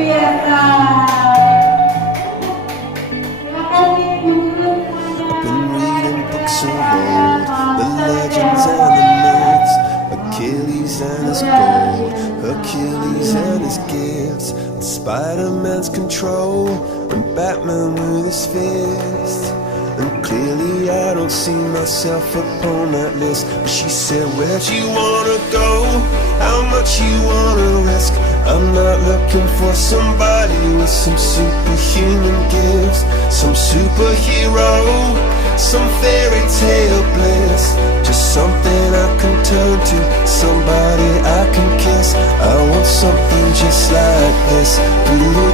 biasa. Terima kasih guru I've been reading books of semuanya. old, the legends and the myths, Achilles and his gold, Hercules and his gifts, and Spider-Man's control, and Batman with his fist. And clearly I don't see myself upon that list. But she said, where'd you wanna go? How much you wanna risk? I'm not looking for somebody with some superhuman gifts, some superhero, some fairy tale bliss. Just something I can turn to, somebody I can kiss. I want something just like this. Blue